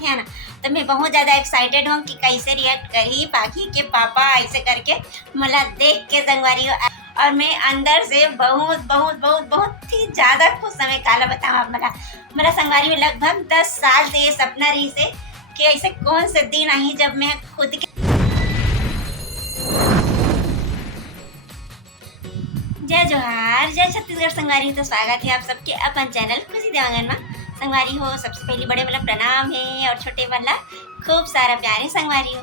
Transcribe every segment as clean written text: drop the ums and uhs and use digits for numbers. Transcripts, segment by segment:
है ना। तो मैं बहुत ज़्यादा एक्साइटेड हूँ कि कैसे रिएक्ट करी पाखी के पापा ऐसे करके मला देख के संगवारी हो। और मैं अंदर से बहुत बहुत बहुत बहुत ही ज़्यादा खुश समय काला बताऊँ आप मला मेरा संगवारी में लगभग 10 साल से ये सपना रही से कि ऐसे कौन से दिन आई जब मैं खुद के जय जोहार जय छत्तीसगढ़ संगवारी। तो स्वागत है आप सबके अपन चैनल खुशी देवांगन में। संगवारी हो सबसे पहले बड़े वाला प्रणाम है और छोटे वाला खूब सारा प्यारे संगवारी हो।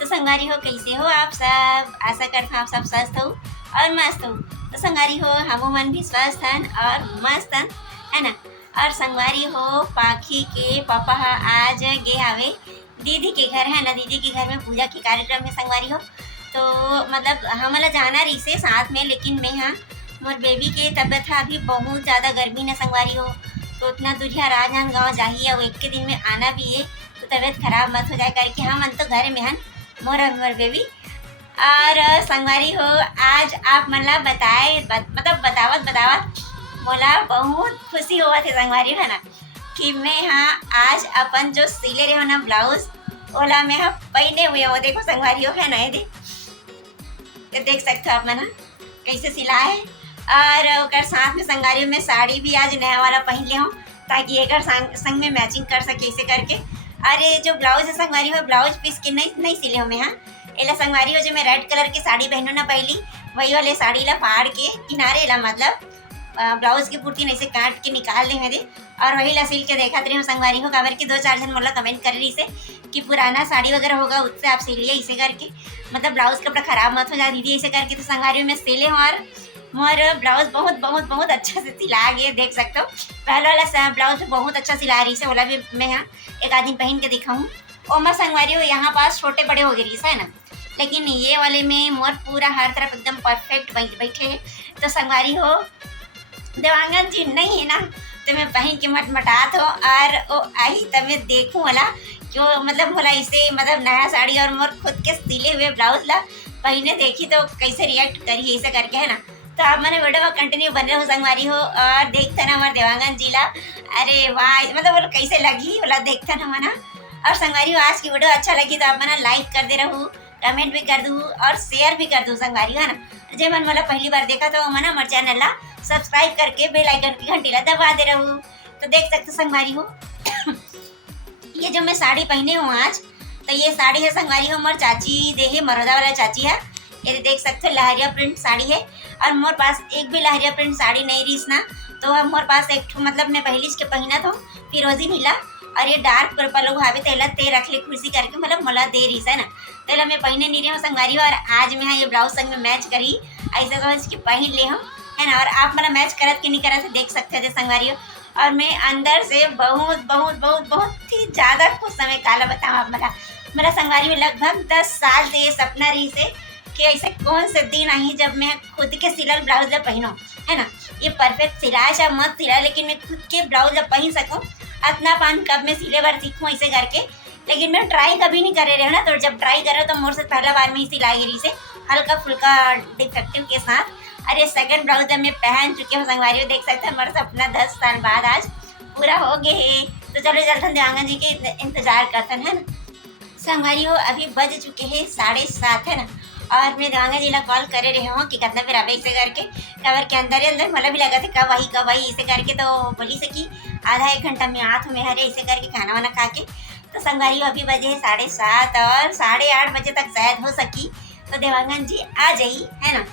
तो संगवारी हो कैसे हो आप सब, आशा करता हूँ आप सब स्वस्थ हो और मस्त हो। तो संगवारी हो हम मन भी स्वस्थ हन और मस्त हन, है ना। और संगवारी हो पाखी के पापा आज गे आवे दीदी के घर, है ना। दीदी के घर में पूजा के कार्यक्रम में संगवारी हो। तो मतलब हमारा जाना रही से साथ में, लेकिन मैं हाँ मोर बेबी के तबीयत है अभी बहुत ज़्यादा गर्मी न संगवारी हो। तो उतना दूरिया राजनांदगांव जाइए और एक के दिन में आना भी है, तो तबीयत खराब मत हो जाए करके हम मन तो घर में हन मोर बेबी। और संगवारी हो आज आप मला मतलब बतावत मोला बहुत खुशी हुआ थे संगवारी, है ना, कि मैं हाँ आज अपन जो सिले रहे हो ना ब्लाउज ओला में हाँ पहने हुए हो। देखो संगवारी हो, है ना, ये देख सकते हो आप मना कैसे सिला है। और ओकर साथ में संगवारी में साड़ी भी आज नया वाला पहन ले हूँ ताकि एक संग में मैचिंग कर सके ऐसे करके। अरे जो ब्लाउज है संगवारी हो ब्लाउज पीस के नहीं सिले हो मैं हाँ एला संगवारी हो। जो मैं रेड कलर की साड़ी पहनू ना पहली वही वाले साड़ी ला फाड़ के किनारे ला मतलब ब्लाउज की पूर्ति ऐसे काट के निकाल ले मेरे और वही ला सिल के देखा रही हूँ संगवारी हो। काबर की 2-4 जन मोला कमेंट कर रही से कि पुराना साड़ी वगैरह होगा उससे आप सिलिए ऐसे करके, मतलब ब्लाउज कपड़ा खराब मत हो जाए दीदी ऐसे करके। तो संगवारी में सिले हूँ और मोर ब्लाउज बहुत बहुत बहुत अच्छा से सिला गए, देख सकते हो। पहले वाला ब्लाउज बहुत अच्छा सिला रही से, बोला भी मैं यहाँ एक आध दिन पहन के दिखाऊँ। और मैं संगवारी हो यहाँ पास छोटे बड़े हो गए रही है ना, लेकिन ये वाले में मोर पूरा हर तरफ एकदम परफेक्ट बैठे है। तो संगवारी हो देवांगन जी नहीं है ना तो मैं पहन के मटात हो और वो आई तब मैं देखूँ वाला क्यों मतलब बोला इसे मतलब नया साड़ी और मोर खुद के सिले हुए ब्लाउज ला पहने देखी तो कैसे रिएक्ट करी ऐसा करके, है ना। तो आप मैंने वीडियो कंटिन्यू बन रहे हो संगवारी हो और देखते ना हमारे देवांगन जी ला। अरे वाह मतलब बोलो कैसे लगी बोला देखते ना मना। और संगवारी हो आज की वीडियो अच्छा लगी तो आप मना लाइक कर दे रहूँ, कमेंट भी कर दूँ और शेयर भी कर दूँ संगवारी, है ना। जब मन मतलब पहली बार देखा तो मना हमारे चैनल ला सब्सक्राइब करके बेल आइकन की घंटी ला दबा दे रहूँ। तो देख सकते संगवारी हो ये जो मैं साड़ी पहने हूँ आज, तो ये साड़ी है संगवारी हो मोर चाची देहे मरोदा वाला चाची है। ये देख सकते हो लहरिया प्रिंट साड़ी है और मोर पास एक भी लहरिया प्रिंट साड़ी नहीं रही ना। तो मोर पास एक मतलब मैं पहली इसके पहना था फिरोजी नीला और ये डार्क पर्पल हावे तेला ते रख ले कुर्सी करके मतलब मला दे रही है ना। तेला मैं पहने नहीं रही हूँ संगवारी हो और आज मैं ये ब्लाउज संग में मैच करी ऐसा समझ के पहन ले हूँ, है ना। और आप मतलब मैच करत कि नहीं करत देख सकते थे संगवारी हो। और मैं अंदर से बहुत बहुत बहुत बहुत ही ज़्यादा खुश समय काला बताऊँ आप मेरा संगवारी में लगभग 10 साल से ये सपना रही से कि ऐसे कौन से दिन आई जब मैं खुद के सिलल ब्लाउज जब पहनूँ, है ना। ये परफेक्ट सिला या मत सिला लेकिन मैं खुद के ब्लाउज जब पहन सकूँ इतना पान कब मैं सिले बार सीखूँ ऐसे करके। लेकिन मैं ट्राई कभी नहीं करे रहे ना, तो जब ट्राई करे तो मोर से पहला बार में ही सिलाई रही से हल्का फुल्का डिफेक्टिव के साथ। अरे सेकंड ब्लाउज जब मैं पहन चुकी हूँ संगवारी हो देख सकते हैं हमारा सपना 10 साल बाद आज पूरा हो गए है। तो चलो जल्द देवांगन जी के इंतजार करते हैं, है ना। संगवारी हो अभी बज चुके हैं 7:30, है ना। और मैं देवांगन जी ला कॉल करे रहे हूँ कि कितना फिर आवे ऐसे करके कवर के अंदर ही अंदर मला भी लगा थे कब आई ऐसे करके। तो बोली से कि आधा 1 घंटा में आत हूँ मैं हरे ऐसे करके खाना वाना खा के। तो संगवारी हो अभी बजे है 7:30 और 8:30 बजे तक शायद हो सकी तो देवांगन जी आ जाई, है ना।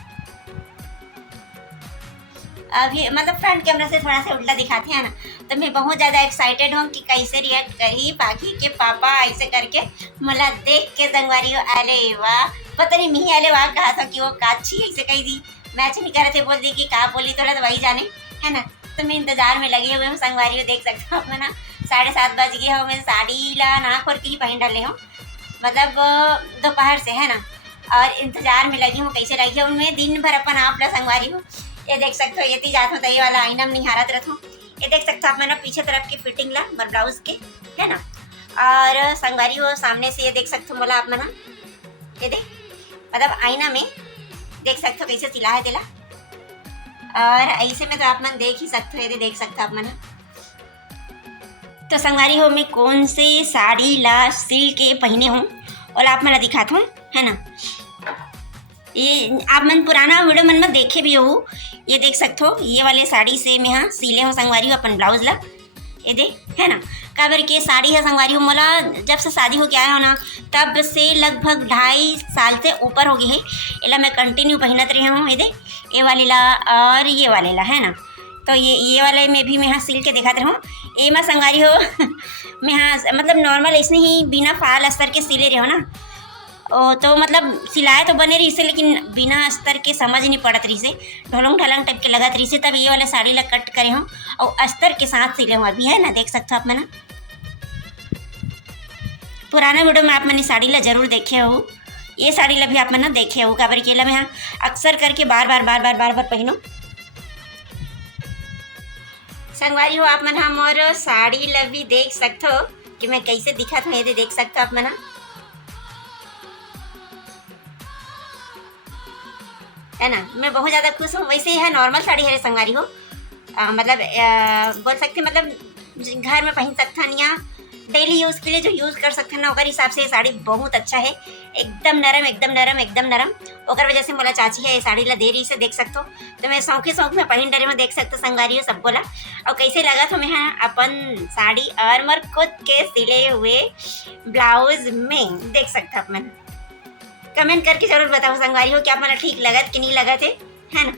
अभी मतलब फ्रंट कैमरा से थोड़ा सा उल्टा दिखाते हैं ना। तो मैं बहुत ज़्यादा एक्साइटेड हूँ कि कैसे रिएक्ट करी पाखी के पापा ऐसे करके मला देख के संगवारी हो। अरे वाह पता नहीं मिही अरे वाह कहा था कि वो काची ऐसे कही दी मैच नहीं कर रहे थे, बोल दी कि कहा बोली थोड़ा तो वही जाने, है ना। तो मैं इंतजार में लगे हुए हूँ संगवारी हो देख सकते हो अपना 7:30 बज गए हो। मैं साड़ी ला ना खोल के ही पहन डाले हूँ मतलब दोपहर से, है ना। और इंतजार में लगी हूँ कैसे लगी हूँ उनमें दिन भर अपन आप ला संगवारी हो। ये देख सकते हो ये जात होता ये वाला आईना में निहारत रहता हूँ। ये देख सकते हो आप मैंने पीछे तरफ की फिटिंग ला बर ब्लाउज के, है ना। और संगवारी हो सामने से ये देख सकते हो बोला आप मना ये देख मतलब आईना में देख सकते हो कैसे सिला है तेला। और ऐसे में तो आप मन देख ही सकते हो, ये देख सकते हो आप मना तो संगवारी हो मैं कौन से साड़ी ला सिल के पहने हूँ और आप मला दिखाता हूँ, है ना। ये आप मन पुराना वीडियो मन में देखे भी हो, ये देख सकते हो। ये वाले साड़ी से मैं हाँ सिले हो संगवारी हो अपन ब्लाउज ला, ये दे, है ना। काबर के साड़ी है संगवारी हो मोला जब से शादी हो के आया हो ना तब से लगभग 2.5 साल से ऊपर हो गई है। एला मैं कंटिन्यू पहनत रही हूँ, ये दे, ये वाले ला और ये वाले ला, है ना। तो ये वाले में भी मैं हाँ सिल के दिखाते रहूँ। ये मैं संगवारी हो मैं हाँ मतलब नॉर्मल ऐसे ही बिना फाल अस्तर के सिले रहे हो ना, तो मतलब सिलाए तो बने रही से लेकिन बिना अस्तर के समझ नहीं पड़त रही से, ढोलंग ढलंग टाइप के लगत रही से। तब ये वाला साड़ी ला कट करे हूँ और अस्तर के साथ सिले हूँ अभी, है ना। देख सकते हो आप मैंने पुराना वीडियो में आप मैंने साड़ी ला जरूर देखे हो। ये साड़ी ला भी आप मैंने देखे हो, काबर के ला मैं हाँ अक्सर करके बार बार पहनो संगवारी हो। आप मन हम और साड़ी ला भी देख सकते हो कि मैं कैसे दिखत हूँ, ये देख सकते हो आप मना, है ना। मैं बहुत ज़्यादा खुश हूँ। वैसे यह नॉर्मल साड़ी है संगवारी हो, मतलब बोल सकते मतलब घर में पहन सकते हैं या डेली यूज़ के लिए जो यूज़ कर सकते हैं ना, उस हिसाब से ये साड़ी बहुत अच्छा है। एकदम नरम एकदम नरम एकदम नरम। और वजह से मोला चाची है ये साड़ी ला दे रही से, देख सकते हो। तो मैं शौक में पहन डरे में देख सकते हो संगवारी हो सब बोला। और कैसे लगा तो मैं हाँ अपन साड़ी और मोर खुद के सिले हुए ब्लाउज में देख सकते हो आप मैंने। कमेंट करके जरूर बताओ संगवारी हो कि आप मला ठीक लगत कि नहीं लगत है ना।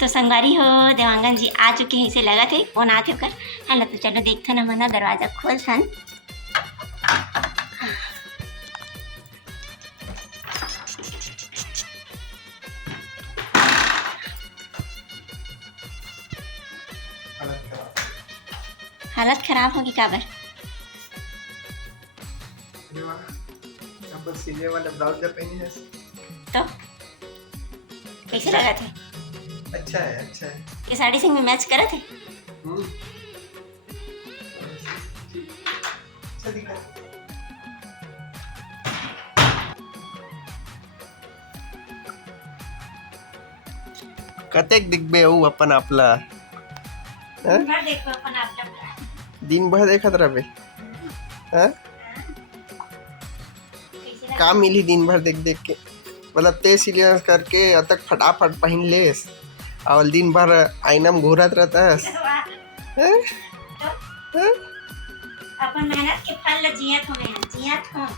तो संगवारी हो देवांगन जी आ चुके हैं, इसे लगा थे कौन आते होकर, है ना। तो चलो देखते ना मना दरवाजा खोल सन। हालत खराब होगी काबर सिले वाला ब्लाउज जब पहनी है तो कैसे लगा थे? अच्छा है ये साड़ी से मैच करा थे। अच्छा दिखा। कतेक दिखबे हो अपन आपला, दिन भर देखत रहबे, हाँ का मिली दिन भर देख देख के। मतलब ते सिलियस करके अतक फटाफट पहन लेस और दिन भर आईना में घूरत रहतस। अपन मेहनत के फल ला जियत हूँ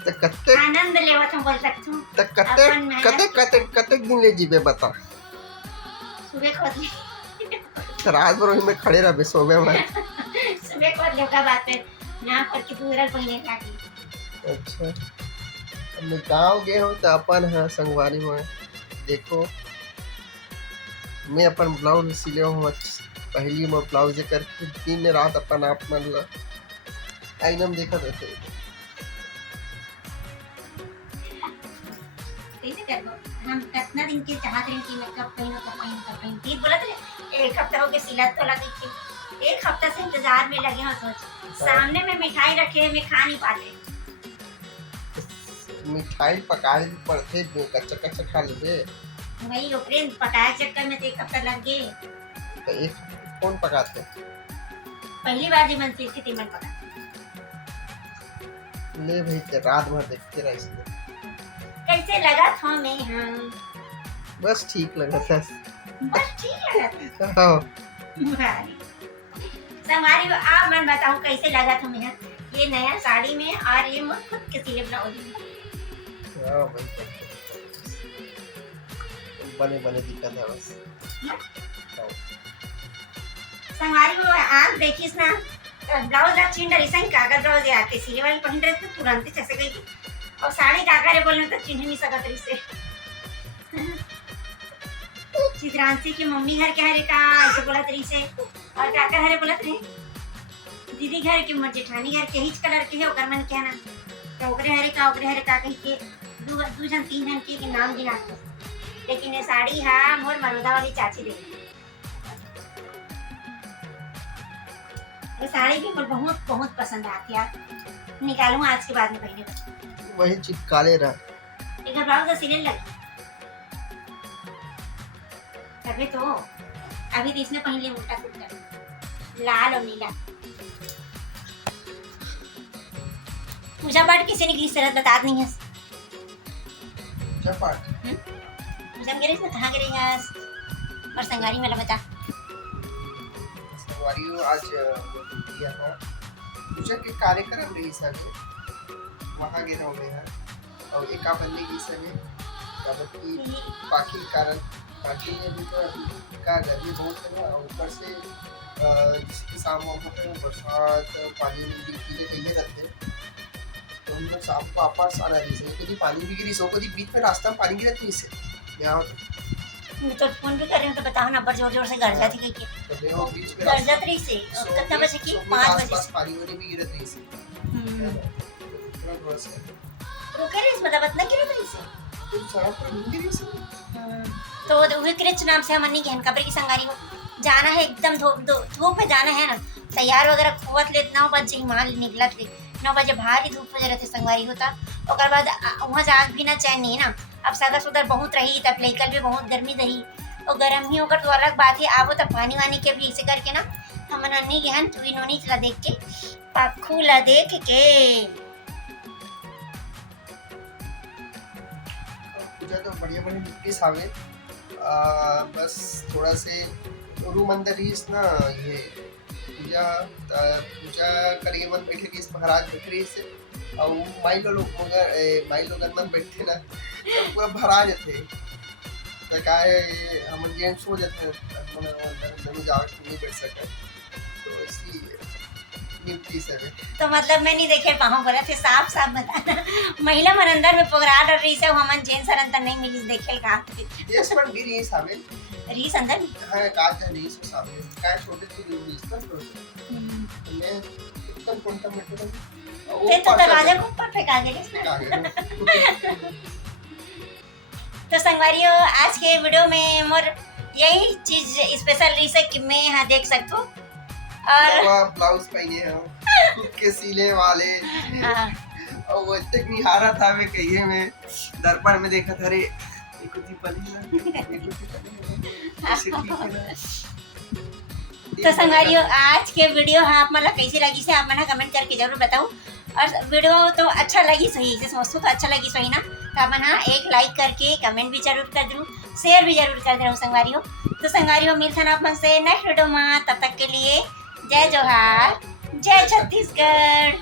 त कते आनंद लेवत हूँ, बोल सकती हूँ। त कते दिन ले जीबे बता। सुबह खोद ले रात भर वहीं में खड़े रहबे सोबे में। सुबह खोद ले का बात है ना पर के पूरा पहने लागी। अच्छा मैं गाँव गए हो तो अपन है संगवारी में देखो मैं अपन ब्लाउज सिले हूँ। पहली मैं ब्लाउज कर दिन रात अपन आप मतलब आईना में देखा रहते। कैसे करबो हम कितना दिन के चाहत रहे कि मेकअप पहन ठीक बोला थे। एक हफ्ता हो गया सिला तो लगी थी, एक हफ्ता से इंतजार में लगे हैं। सोच सामने में मिठाई रखे मैं खा नहीं पाते। मिठाई पकाए पड़ते कच्चा खा लेबे, वही ओकरे पकाए चक्कर में तो एक हफ्ता लग गए। तो एक कौन पकाते? पहली बार जब मन सीखी थी मन पका ले भाई ते रात भर देखते रह इसमें। कैसे लगा था मैं? हाँ बस ठीक लगा था। बस ठीक लगा था। हाँ संगवारी आप मन बताओ कैसे लगा था मैं ये नया साड़ी में और ये मैं खुद के सिले ब्लाउज में। हाँ भाई बने दिखा था बस। संगवारी को आज देखिस ना ब्लाउज ला चिंड ऐसा ही कागज ब्लाउज आते सिले वाले पहन रहे तो तुरंत चसे गई थी। और साड़ी काका रे बोलने तो चिन्ह नहीं सकत रही से। चित्रांशी की मम्मी घर के हरे का ऐसे बोलत रही से और काका हरे बोलत रहे दीदी घर के मोर जेठानी घर के हिच कलर के है ओकर मन क्या ना तो ओकरे हरे का कह के दू जन तीन जन के नाम गिना। लेकिन ये साड़ी हा मोर मरोदा वाली चाची दे। ये साड़ी भी मुझे बहुत पसंद आती है। निकालूं आज के बाद में पहने वही चिपकाले रहा। एक ब्लाउज सिले लगी तभी तो अभी तो इसने पहले उल्टा कुर्ता लाल और नीला। पूजा पाठ कैसे निकली सरत बता नहीं है। पूजा पाठ पूजा में गिरे कहाँ गिरे और संगारी मेला बता। संगवारी आज यहाँ पूजा के कार्यक्रम रही सके वहाँ गिरा हो गया और एका बंदी की सके काबती बाकी कारण बाकी में भी तो अभी का गर्मी बहुत है ना, ऊपर से जिसके शाम वहाँ पे बरसात पानी भी पीले पीले रहते हैं, तो हम लोग शाम को वापस आना रही से कभी पानी भी गिरी सो कभी बीच में रास्ता में पानी गिरा थी इससे यहाँ मैं तो फोन भी कर रही हूँ तो बताओ ना, जोर जोर से गरजा थी कहीं तो वो बीच में गरजा रही से कितना बजे की 5 बजे आसपास पानी वानी भी गिरा थी इससे रुके रही मतलब इतना गिरे रही से तो सड़क पर नहीं गिरी से तो वही कृच नाम से हमनी के कब्र की संगारी को जाना है एकदम धूप में जाना है ना, तैयार वगैरह खुवत ले 9 बजे माल निकलत ले 9 बजे भारी धूप हो रहते संगवारी होता। और बाद वहाँ जाग भी ना चैन नहीं ना, अब सदा सुधर बहुत रही तब लेकर भी बहुत गर्मी रही और गर्म ही होकर तो अलग बात है। आवो तब पानी वानी के भी ऐसे करके ना हम नन्नी गहन तुई नोनी चला देख के पाखू ला देख के पूजा तो बढ़िया बढ़िया निकली सावे बस थोड़ा से रूम अंदर ही ना ये पूजा पूजा करिए मन बैठे की इस महाराज बैठ रही से और माई लोग मगर माई लोग मन बैठे ना तो पूरा भरा जाते तो का हम जेंट्स हो जाते हैं हम अंदर जाके नहीं बैठ सकते तो इसी निपटी से तो मतलब मैं नहीं देखे पाऊँ बोला थे साफ साफ बताना महिला मन अंदर में पगड़ा डर रही से हमन जेंट्स अंदर नहीं मिली देखेल का यस पर भी रही सामने रीस अंदर हां काज नहीं सो सामने का छोटे छोटे रीस पर मैं एकदम कोंटा मीटर ते तो दरवाजा को ऊपर फेंका गए ना। तो संगवारियों आज के वीडियो में मोर यही चीज स्पेशल रही है कि मैं यहाँ देख सकता हूँ और ब्लाउज पहने हैं खुद के सिले वाले और वो इतने निहारा था मैं कहिए में दर्पण में देखा था अरे कुछ पहनी ना ऐसे ठीक है ना। तो संगवारियों आज के वीडियो हाँ आप मतलब कैसी लगी से आप मना कमेंट करके जरूर बताओ और वीडियो तो अच्छा लगी सही जैसे समझो तो अच्छा लगी सही ना तो आप मना एक लाइक करके कमेंट भी जरूर कर दूँ शेयर भी जरूर कर दे संगवारियों। तो संगवारियों मिलते हैं आप मन से नेक्स्ट वीडियो में, तब तक के लिए जय जोहार जय छत्तीसगढ़।